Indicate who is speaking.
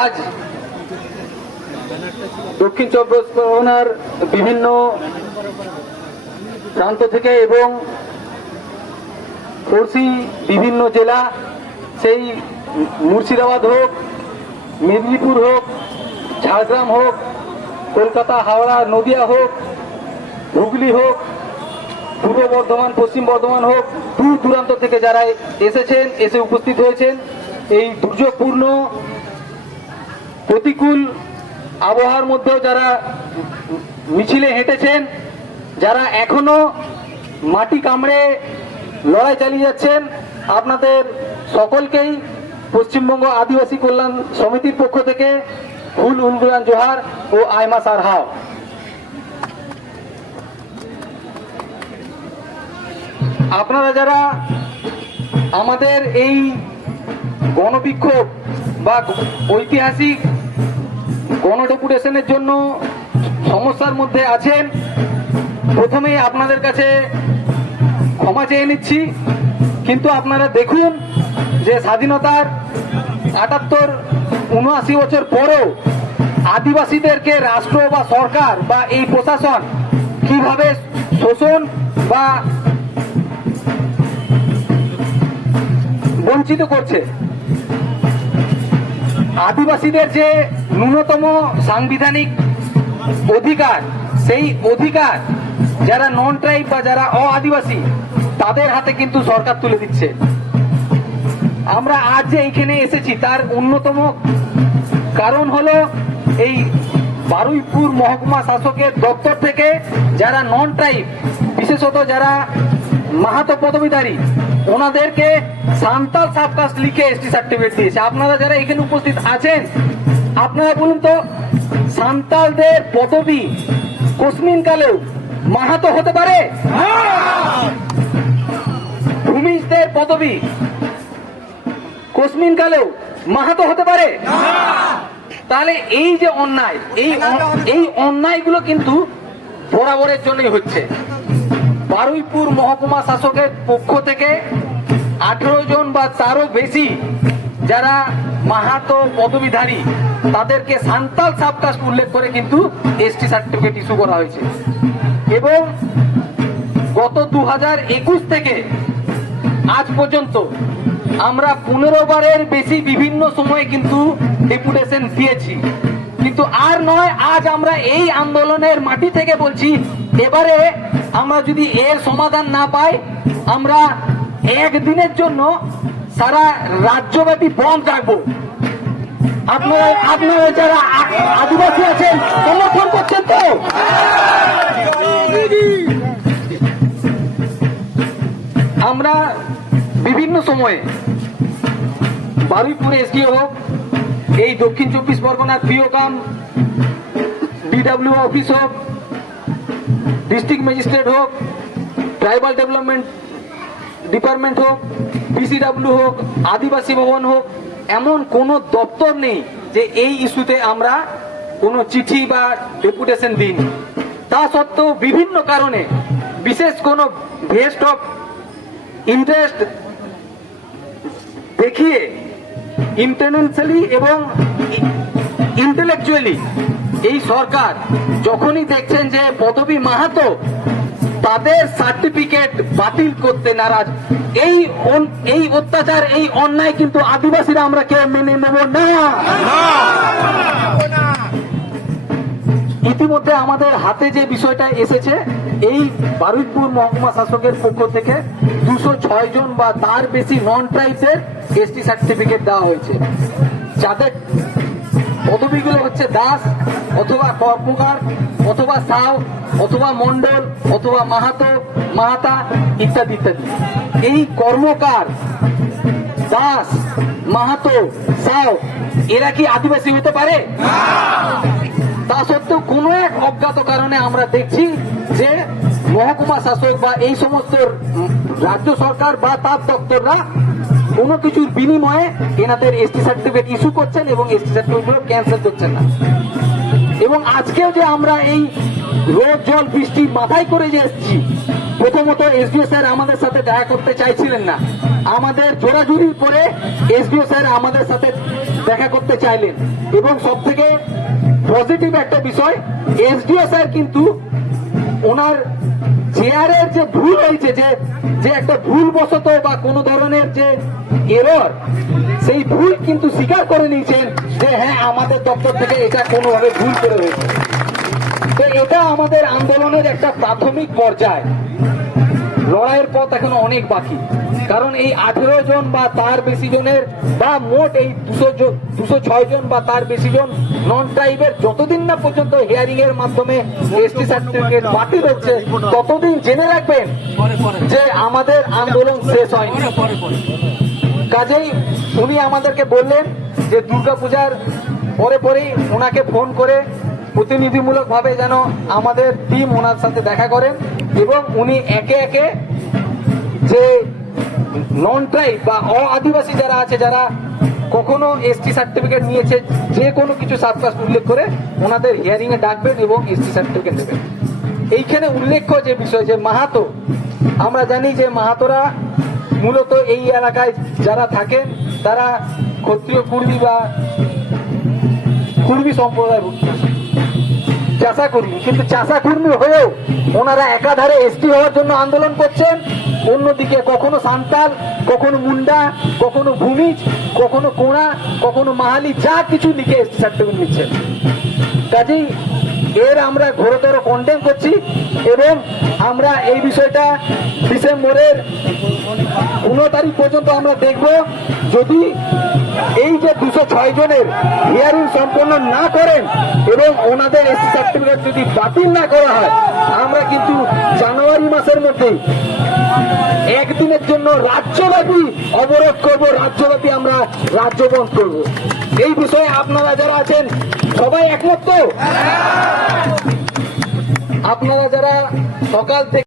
Speaker 1: আজ দক্ষিণ চব্বিশ পরগনার বিভিন্ন প্রান্ত থেকে এবং পড়শি বিভিন্ন জেলা, সেই মুর্শিদাবাদ হোক, মেদিনীপুর হোক, ঝাড়গ্রাম হোক, কলকাতা, হাওড়া, নদিয়া হোক, হুগলি হোক বর্ধমান, পশ্চিম বর্ধমান হোক, দূর দূরান্ত থেকে যারা এসেছেন, এসে উপস্থিত হয়েছেন, এই দুর্যোগপূর্ণ প্রতিকূল আবহাওয়ার মধ্যেও যারা মিছিলে হেঁটেছেন, যারা এখনও মাটি কামড়ে লড়াই চালিয়ে যাচ্ছেন, আপনাদের সকলকেই পশ্চিমবঙ্গ আদিবাসী কল্যাণ সমিতির পক্ষ থেকে ফুল উলগুলান জোহার ও আয়মা সারহাও। আপনারা যারা আমাদের এই গণবিক্ষোভ বা ঐতিহাসিক গণডেপুটেশনের জন্য সমস্যার মধ্যে আছেন, প্রথমেই আপনাদের কাছে ক্ষমা চেয়ে নিচ্ছি। কিন্তু আপনারা দেখুন যে স্বাধীনতার আটাত্তর উনআশি বছর পরেও আদিবাসীদেরকে রাষ্ট্র বা সরকার বা এই প্রশাসন কীভাবে শোষণ বা বঞ্চিত করছে। আদিবাসীদের যে ন্যূনতম সাংবিধানিক অধিকার, সেই অধিকার যারা নন ট্রাইব বা যারা অ আদিবাসী তাদের হাতে কিন্তু সরকার তুলে দিচ্ছে। আমরা আজ যে এইখানে এসেছি, তার অন্যতম কারণ হলো এই বারুইপুর মহকুমা শাসকের দপ্তর থেকে যারা নন ট্রাইব বিশেষত যারা মাহাতো পদবীধারী ওনাদেরকে সান্তাল সাবকাস্ট লিখে এসটি সার্টিফিকেট দিয়েছে। আপনারা যারা এখানে উপস্থিত আছেন, আপনারা বলুন তো, সান্তালদের পদবী কোসমিন কালেও মাহাতো হতে পারে? ভূমিজদের পদবী কোসমিন কালেও মাহাতো হতে পারে? তাহলে এই যে অন্যায়, এই এই অন্যায়গুলো কিন্তু বরাবরের জন্যই হচ্ছে। বারুইপুর মহকুমা শাসকের পক্ষ থেকে আঠেরো জন বা তারও বেশি যারা মাহাতো পদবীধারী, তাদেরকে সান্তাল সাবকাস্ট উল্লেখ করে কিন্তু এসটি সার্টিফিকেট ইস্যু করা হয়েছে। এবং গত দু একুশ থেকে আজ পর্যন্ত আমরা পনেরো বারের বেশি বিভিন্ন সময়ে কিন্তু ডেপুটেশন দিয়েছি। কিন্তু আর নয়, আজ আমরা এই আন্দোলনের মাটি থেকে বলছি এবারে আমরা যদি এর সমাধান না পাই, আমরা একদিনের জন্য সারা রাজ্যব্যাপী বন্ধ রাখব আপনারা আপনারা যারা আদিবাসী আছেন, সমর্থন করছেন তো? আমরা বিভিন্ন সময়ে বারুইপুর এসডিও হোক এই দক্ষিণ চব্বিশ পরগনার পিওকাম বিডাব্লিউ অফিস হোক ডিস্ট্রিক্ট ম্যাজিস্ট্রেট হোক ট্রাইবাল ডেভেলপমেন্ট ডিপার্টমেন্ট হোক বিসিডাব্লিউ হোক, আদিবাসী ভবন হোক, এমন কোনো দপ্তর নেই যে এই ইস্যুতে আমরা কোনো চিঠি বা ডেপুটেশন দিইনি। তা সত্ত্বেও বিভিন্ন কারণে, বিশেষ কোনো ভেস্ট অফ ইন্টারেস্ট দেখিয়ে ইন্টারন্যাশনালি এবং ইন্টেলেকচুয়ালি এই সরকার যখনই দেখছেন যে পদবী মাহাতো, তাদের সার্টিফিকেট বাতিল করতে নারাজ। এই এই অত্যাচার, এই অন্যায় কিন্তু আদিবাসীরা আমরা কেউ মেনে নেব না। ইতিমধ্যে আমাদের হাতে যে বিষয়টা এসেছে, এই বারুইপুর মহকুমা শাসকের পক্ষ থেকে দুশো ছয় জন বা তার বেশি নন ট্রাইবদের এসটি সার্টিফিকেট দেওয়া হয়েছে। যাদের পদবীগুলো হচ্ছে দাস, অথবা কর্মকার, অথবা সাও অথবা মন্ডল অথবা মাহাতো, মাহাতা ইত্যাদি ইত্যাদি। এই কর্মকার, দাস, মাহাতো সাও এরা কি আদিবাসী হতে পারে? তা সত্ত্বেও কোনো এক অজ্ঞাত কারণে আমরা দেখছি যে মহকুমা শাসক বা এই সমস্ত রাজ্য সরকার বা তার দপ্তররা কোনো কিছুর বিনিময়ে এনাদের এসটি সার্টিফিকেট ইস্যু করছেন এবং এসটি সার্টিফিকেট ক্যান্সেল করছেন না। এবং আজকেও যে আমরা এই রোদ, জল, বৃষ্টি মাথায় করে যে এসছি, প্রথমত এসডিও স্যার আমাদের সাথে দেখা করতে চাইছিলেন না। আমাদের জোরাজুরি করে এসডিও স্যার আমাদের সাথে দেখা করতে চাইলেন। এবং সব থেকে পজিটিভ একটা বিষয়, এসডিও স্যার কিন্তু ওনার চেয়ারের যে ভুল হয়েছে, যে যে একটা ভুল বশত বা কোনো ধরনের যে এরর সেই ভুল কিন্তু স্বীকার করে নিয়েছেন যে হ্যাঁ আমাদের দপ্তর থেকে এটা কোনোভাবে ভুল করে হয়েছে তো এটা আমাদের আন্দোলনের একটা প্রাথমিক পর্যায়। লড়াইয়ের পথ এখন অনেক বাকি। কারণ এই আঠেরো জন বা তার বেশি জনের বা মোট এই দুশো দুশো ছয় জন বা তার বেশি জন নন ট্রাইবের যতদিন না পর্যন্ত হিয়ারিং এর মাধ্যমে এসটি সার্টিফিকেট বাতিল হচ্ছে ততদিন জেনে রাখবেন যে আমাদের আন্দোলন শেষ হয়নি। কাজেই উনি আমাদেরকে বললেন যে দুর্গাপূজার পরে পরেই ওনাকে ফোন করে প্রতিনিধিমূলক ভাবে যেন আমাদের টিম ওনার সাথে দেখা করেন এবং উনি একে একে যে নন ট্রাইব বা অ আদিবাসী যারা আছে যারা কখনো এসটি সার্টিফিকেট নিয়েছে, যে কোনো কিছু সাবকাস্ট উল্লেখ করে ওনাদের হিয়ারিং এ ডাকবেন এবং এসটি সার্টিফিকেট দেবেন। এইখানে উল্লেখ্য যে বিষয়, যে মাহাতো, আমরা জানি যে মাহাতোরা মূলত এই এলাকায় যারা থাকেন, তারা ক্ষত্রিয় কুর্মী বা কুর্মী সম্প্রদায় চাষা কর্মী, কিন্তু চাষা কর্মী হয়েও ওনারা একাধারে এসটি হওয়ার জন্য আন্দোলন করছেন, অন্যদিকে কখনো সান্তাল কখনো মুন্ডা, কখনো ভূমিজ, কখনো কোড়া, কখনো মাহালি, যা কিছু লিখে এসটি সার্টিফিকেট নিচ্ছেন কাজেই এর আমরা ঘোরতর কন্ডেম করছি এবং আমরা এই বিষয়টা ডিসেম্বরের পনেরো তারিখ পর্যন্ত আমরা দেখব যদি এই যে দুশো ছয় জনের হিয়ারিং সম্পন্ন না করেন এবং ওনাদের এসি সার্টিফিকেট যদি বাতিল না করা হয় আমরা কিন্তু জানুয়ারি মাসের মধ্যে একদিনের জন্য রাজ্যব্যাপী অবরোধ করব, রাজ্যব্যাপী আমরা রাজ্য বন্ধ করব। এই বিষয়ে আপনারা যারা আছেন, সবাই একমত তো? আপনারা যারা সকাল থেকে